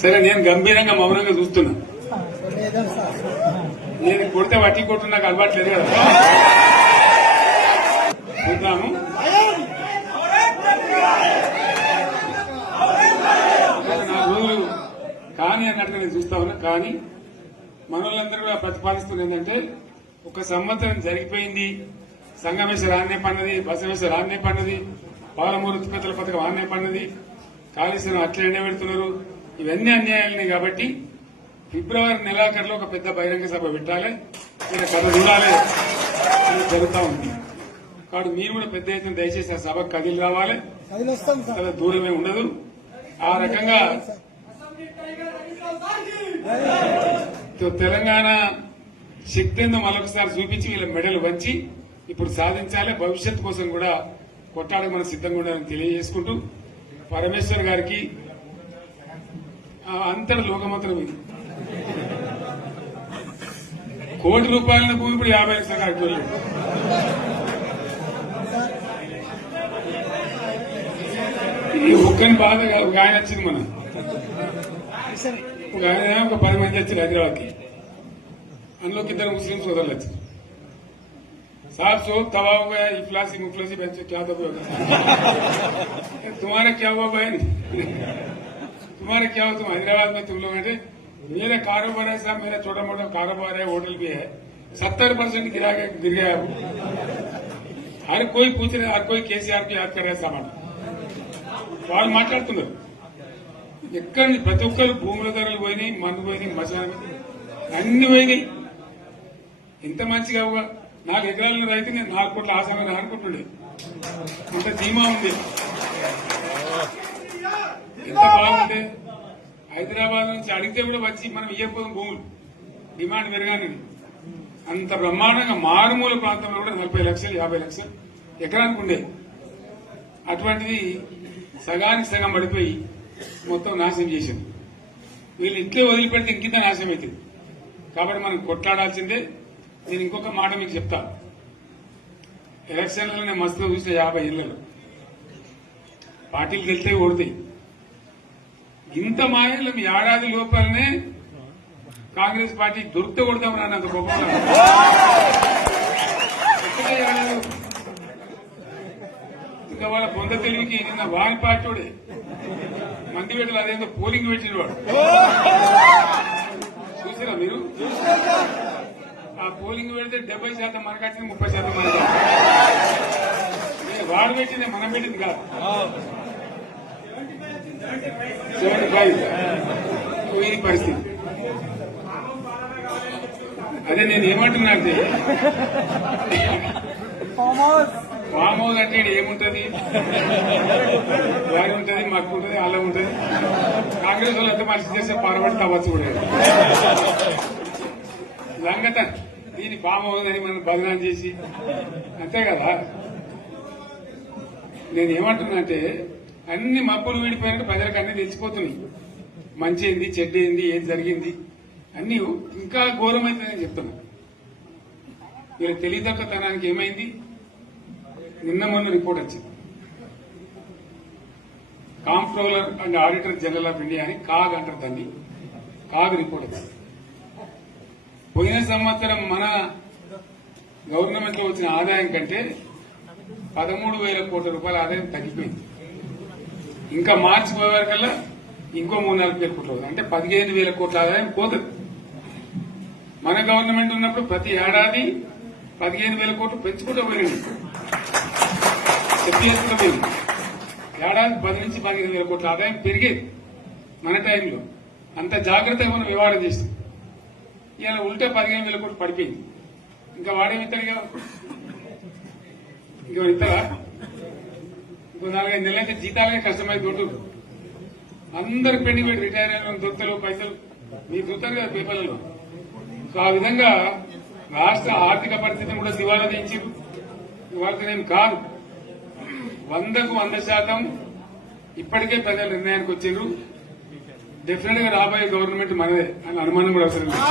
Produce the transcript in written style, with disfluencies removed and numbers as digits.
సరే నేను గంభీరంగా మౌనంగా చూస్తున్నా. నేను కొడితే వట్టి కొట్టు నాకు అలవాట్లేదు కదా. చూద్దాము. నా రోజులు కానీ అన్నట్టుగా నేను చూస్తా ఉన్నా. కానీ మనోళ్ళందరూ కూడా ప్రతిపాదిస్తుంది ఏంటంటే, ఒక సంవత్సరం జరిగిపోయింది, సంగమేశ్వర ఆన్నే పన్నది, బసవేశ్వర ఆన్నే పన్నది, పాలమూరు ఉత్పత్తుల పథకం ఆన్నే పన్నది, కాళేశ్వరం అట్లా ఎండబెడుతున్నారు. ఇవన్నీ అన్యాయాలని కాబట్టి ఫిబ్రవరి నెలాఖరులో ఒక పెద్ద బహిరంగ సభ పెట్టాలి, మీరు కథ చూడాలి అని జరుగుతూ ఉంది. కాబట్టి మీరు కూడా పెద్ద ఎత్తున దయచేసి ఆ సభకు కదిలి రావాలి. కదా దూరమే ఉండదు. ఆ రకంగా తెలంగాణ శక్తి ఏందో మరొకసారి చూపించి వీళ్ళ మెడలు వంచి ఇప్పుడు సాధించాలి. భవిష్యత్ కోసం కూడా కొట్టాడకు మనం సిద్ధంగా ఉండాలని తెలియజేసుకుంటూ, పరమేశ్వర్ గారికి అంతటి లోకమంత్రం ఇది. కోటి రూపాయల భూమి ఇప్పుడు 50 లక్షల కాడికి ఈ ఒక్కని బాధ ఒక ఆయన వచ్చింది, మన ఒక ఆయన ఒక 10 మంది వచ్చారు హైదరాబాద్కి. అందులోకి 2 ముస్లిం సోదరులు వచ్చారు. साहब सो तवा हो गया, इफलासी मुफलासी बच्चे क्या दबे हो गए. तुम्हारा क्या हुआ बहन, तुम्हारा क्या हुआ, तुम हैदराबाद में तुम लोग हैं. मेरा कारोबार है साहब, मेरा छोटा मोटा कारोबार है, होटल भी है. 70% गिर गया. हर कोई पूछ रहे, हर कोई केसीआर को याद कर रहे सामान. వాళ్ళు మాట్లాడుతున్నారు. ఎక్కడ ప్రతి ఒక్కరు భూముల ధరలు పోయినాయి, మందు పోయినాయి, మసాలా అన్ని పోయినాయి. ఎంత మంచిగా 4 ఎకరాల రైతు నేను 4 కోట్ల ఆసామని అనుకుంటుండే. అంత ధీమా ఉంది, ఎంత బాగుంది. హైదరాబాద్ నుంచి అడిగితే కూడా వచ్చి మనం ఇయ్యకపోదాం భూములు, డిమాండ్ పెరగానే. అంత బ్రహ్మాండంగా మారుమూల ప్రాంతంలో కూడా 40 లక్షలు 50 లక్షలు ఎకరానికి ఉండే. అటువంటిది సగానికి సగం పడిపోయి మొత్తం నాశనం చేసింది. వీళ్ళు ఇట్లే వదిలిపెడితే ఇంకింత నాశనం అవుతుంది. కాబట్టి మనం కొట్లాడాల్సిందే. నేను ఇంకొక మాట మీకు చెప్తా. ఎలక్షన్లలో నేను మస్తుగా చూసిన 50 ఇళ్లలో పార్టీలు గెలితే ఓడతాయి. ఇంత మాయలు మీ ఏడాది లోపలనే కాంగ్రెస్ పార్టీ దొరికితే కొడతామని అన్నంత గొప్ప. ఇంకా వాళ్ళ పొంద తెలివికి నిన్న వారి పార్టీడే మంది పెట్టలు అదేందో పోలింగ్ పెట్టిన వాడు చూసారా మీరు? ఆ పోలింగ్ పెడితే 70% మనకు వచ్చింది, 30% మనకు. వాడు పెట్టింది మనం పెట్టింది కాదు. 75 ఇది పరిస్థితి. అదే నేను ఏమంటున్నా అంటే, ఫామ్ హౌస్ అంటే ఏముంటది, వారి ఉంటది, మాకు ఉంటది, అలా ఉంటది. కాంగ్రెస్ వాళ్ళు ఎంత మనిషి చేస్తే పారబడి తవ్వచ్చు కూడా లంగత. దీన్ని ఫామ్ హౌస్ అని మనం బదనాం చేసి అంతే కదా. నేను ఏమంటున్నా అంటే, అన్ని మబ్బులు వీడిపోయినట్టు ప్రజలకు అన్ని తెలిసిపోతున్నాయి. మంచి ఏంది, చెడ్డ ఏంది, ఏం జరిగింది అన్ని ఇంకా ఘోరమైందని చెప్తున్నా. వీళ్ళ తెలియదక్కతనానికి ఏమైంది? నిన్న మొన్న రిపోర్ట్ వచ్చింది. Comptroller and auditor general of India అని కాగ్ అంటారు దాన్ని. కాగ్ రిపోర్ట్ వచ్చింది. పోయిన సంవత్సరం మన గవర్నమెంట్ లో వచ్చిన ఆదాయం కంటే 13,000 కోట్ల రూపాయల ఆదాయం తగ్గిపోయింది. ఇంకా మార్చి పోయేవరకల్లా ఇంకో 3-4 వేల కోట్లు అవుతుంది. అంటే 15,000 కోట్ల ఆదాయం పోతుంది. మన గవర్నమెంట్ ఉన్నప్పుడు ప్రతి ఏడాది 15,000 కోట్లు పెంచుకుంటూ పోయింది. చెప్పేసుకుంటూ పోయింది. ఏడాది 10 నుంచి 15,000 కోట్ల ఆదాయం పెరిగేది మన టైంలో. అంత జాగ్రత్తగా మనం వ్యవహారం చేస్తాం. ఇలా ఉల్టా 15,000 కోట్లు పడిపోయింది. ఇంకా వాడేమిస్తాడుగా, ఇంకా ఇస్తారా? ఇంకో 4-5 నెలలైతే జీతాలే కష్టమైపోతూ అందరికి పెండింగ్ పెట్టి రిటైర్ అయిన దొత్తలు పైసలు మీరు చూస్తారు కదా పేపర్లలో. సో ఆ విధంగా రాష్ట్ర ఆర్థిక పరిస్థితిని కూడా దివాలా తీయించారు. ఇవాళనేం కాదు, 100కు 100% ఇప్పటికే ప్రజలు నిర్ణయానికి వచ్చారు. డెఫినెట్ గా రాబోయే గవర్నమెంట్ మనదే అని అనుమానం కూడా అవసరం లేదు.